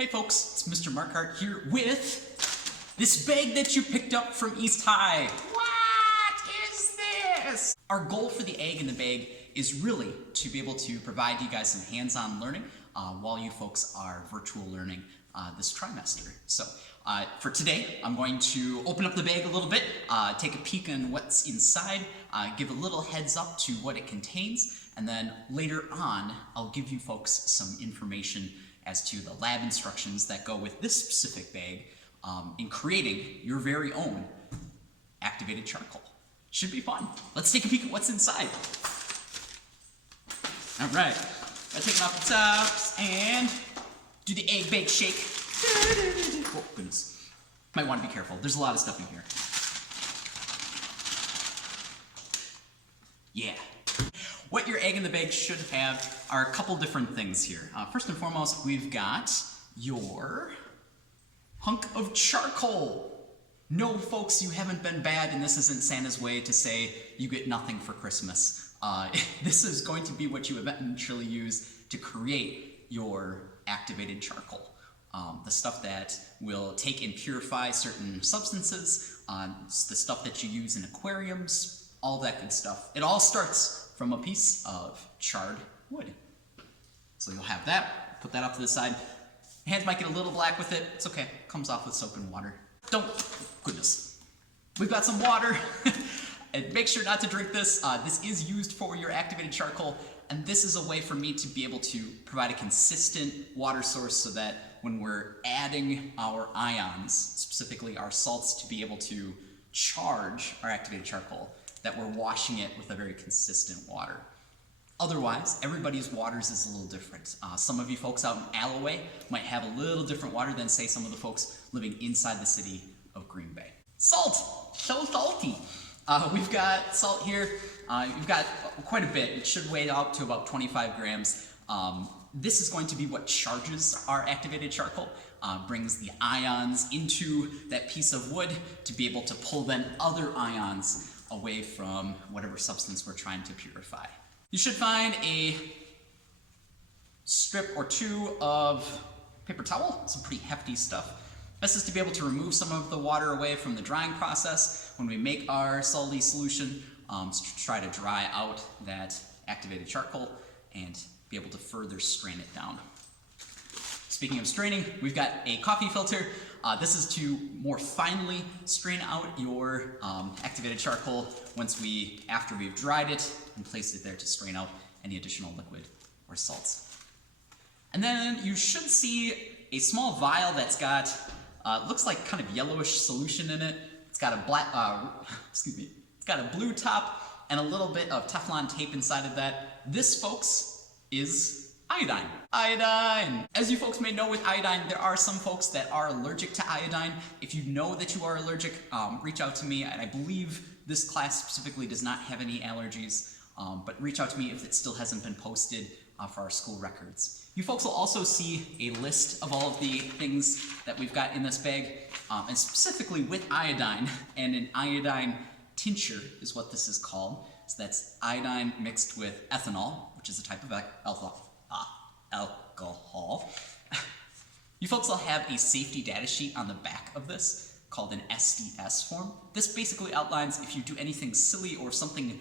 Hey folks, it's Mr. Markhart here with this bag that you picked up from East High. What is this? Our goal for the egg in the bag is really to be able to provide you guys some hands-on learning while you folks are virtual learning this trimester. So for today, I'm going to open up the bag a little bit, take a peek on what's inside, give a little heads up to what it contains, and then later on, I'll give you folks some information as to the lab instructions that go with this specific bag in creating your very own activated charcoal. Should be fun. Let's take a peek at what's inside. All right, I'll take it off the tops and do the egg bake shake. Oh goodness, might want to be careful. There's a lot of stuff in here. Yeah. What your egg in the bag should have are a couple different things here. First and foremost, we've got your hunk of charcoal. No, folks, you haven't been bad, and this isn't Santa's way to say you get nothing for Christmas. This is going to be what you eventually use to create your activated charcoal. The stuff that will take and purify certain substances, the stuff that you use in aquariums, all that good stuff. It all starts from a piece of charred wood. So you'll have that, put that off to the side. Your hands might get a little black with it, it's okay, it comes off with soap and water. Goodness. We've got some water, and make sure not to drink this. This is used for your activated charcoal, and this is a way for me to be able to provide a consistent water source so that when we're adding our ions, specifically our salts, to be able to charge our activated charcoal, that we're washing it with a very consistent water. Otherwise, everybody's waters is a little different. Some of you folks out in Alloway might have a little different water than, say, some of the folks living inside the city of Green Bay. Salt! So salty! We've got salt here. We've got quite a bit. It should weigh out to about 25 grams. This is going to be what charges our activated charcoal, brings the ions into that piece of wood to be able to pull then other ions away from whatever substance we're trying to purify. You should find a strip or two of paper towel, some pretty hefty stuff. This is to be able to remove some of the water away from the drying process when we make our salty solution, to try to dry out that activated charcoal and be able to further strain it down. Speaking of straining, we've got a coffee filter. This is to more finely strain out your activated charcoal after we've dried it and placed it there to strain out any additional liquid or salts. And then you should see a small vial that's got, looks like kind of yellowish solution in it. It's got a it's got a blue top and a little bit of Teflon tape inside of that. This, folks, is iodine. Iodine! As you folks may know with iodine, there are some folks that are allergic to iodine. If you know that you are allergic, reach out to me. And I believe this class specifically does not have any allergies, but reach out to me if it still hasn't been posted for our school records. You folks will also see a list of all of the things that we've got in this bag, and specifically with iodine, and an iodine tincture is what this is called. So that's iodine mixed with ethanol, which is a type of alcohol. You folks will have a safety data sheet on the back of this called an SDS form. This basically outlines if you do anything silly or something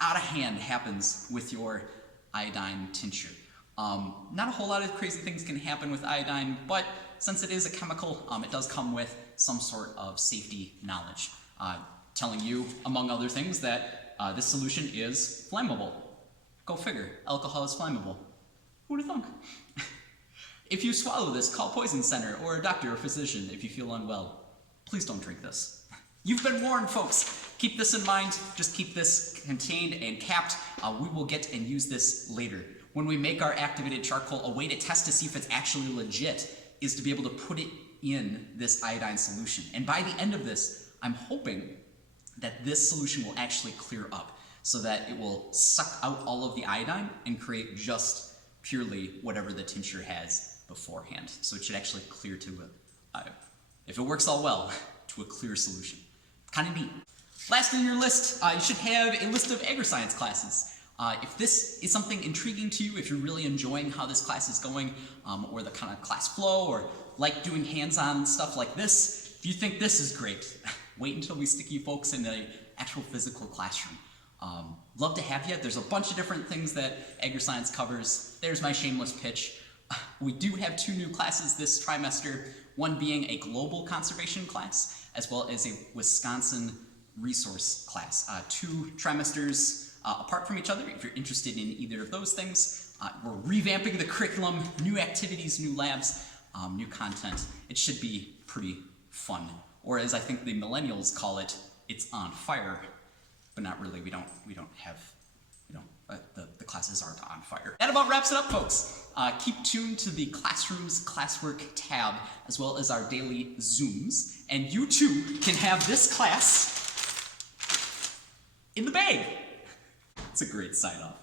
out of hand happens with your iodine tincture. Not a whole lot of crazy things can happen with iodine, but since it is a chemical, it does come with some sort of safety knowledge, telling you, among other things, that this solution is flammable. Go figure, alcohol is flammable. Who'd have thunk? If you swallow this, call Poison Center or a doctor or physician if you feel unwell. Please don't drink this. You've been warned, folks. Keep this in mind. Just keep this contained and capped. We will get and use this later. When we make our activated charcoal, a way to test to see if it's actually legit is to be able to put it in this iodine solution. And by the end of this, I'm hoping that this solution will actually clear up so that it will suck out all of the iodine and create just purely whatever the tincture has beforehand. So it should actually clear to, if it works all well, to a clear solution. Kind of neat. Last on your list, you should have a list of agri-science classes. If this is something intriguing to you, if you're really enjoying how this class is going, or the kind of class flow, or like doing hands-on stuff like this, if you think this is great, wait until we stick you folks in an actual physical classroom. Love to have you. There's a bunch of different things that Agri-Science covers. There's my shameless pitch. We do have 2 new classes this trimester, one being a global conservation class, as well as a Wisconsin resource class. 2 trimesters apart from each other. If you're interested in either of those things, we're revamping the curriculum, new activities, new labs, new content. It should be pretty fun. Or as I think the millennials call it, it's on fire. But not really, the classes aren't on fire. That about wraps it up, folks. Keep tuned to the Classrooms Classwork tab, as well as our daily Zooms, and you too can have this class in the bag. It's a great sign-off.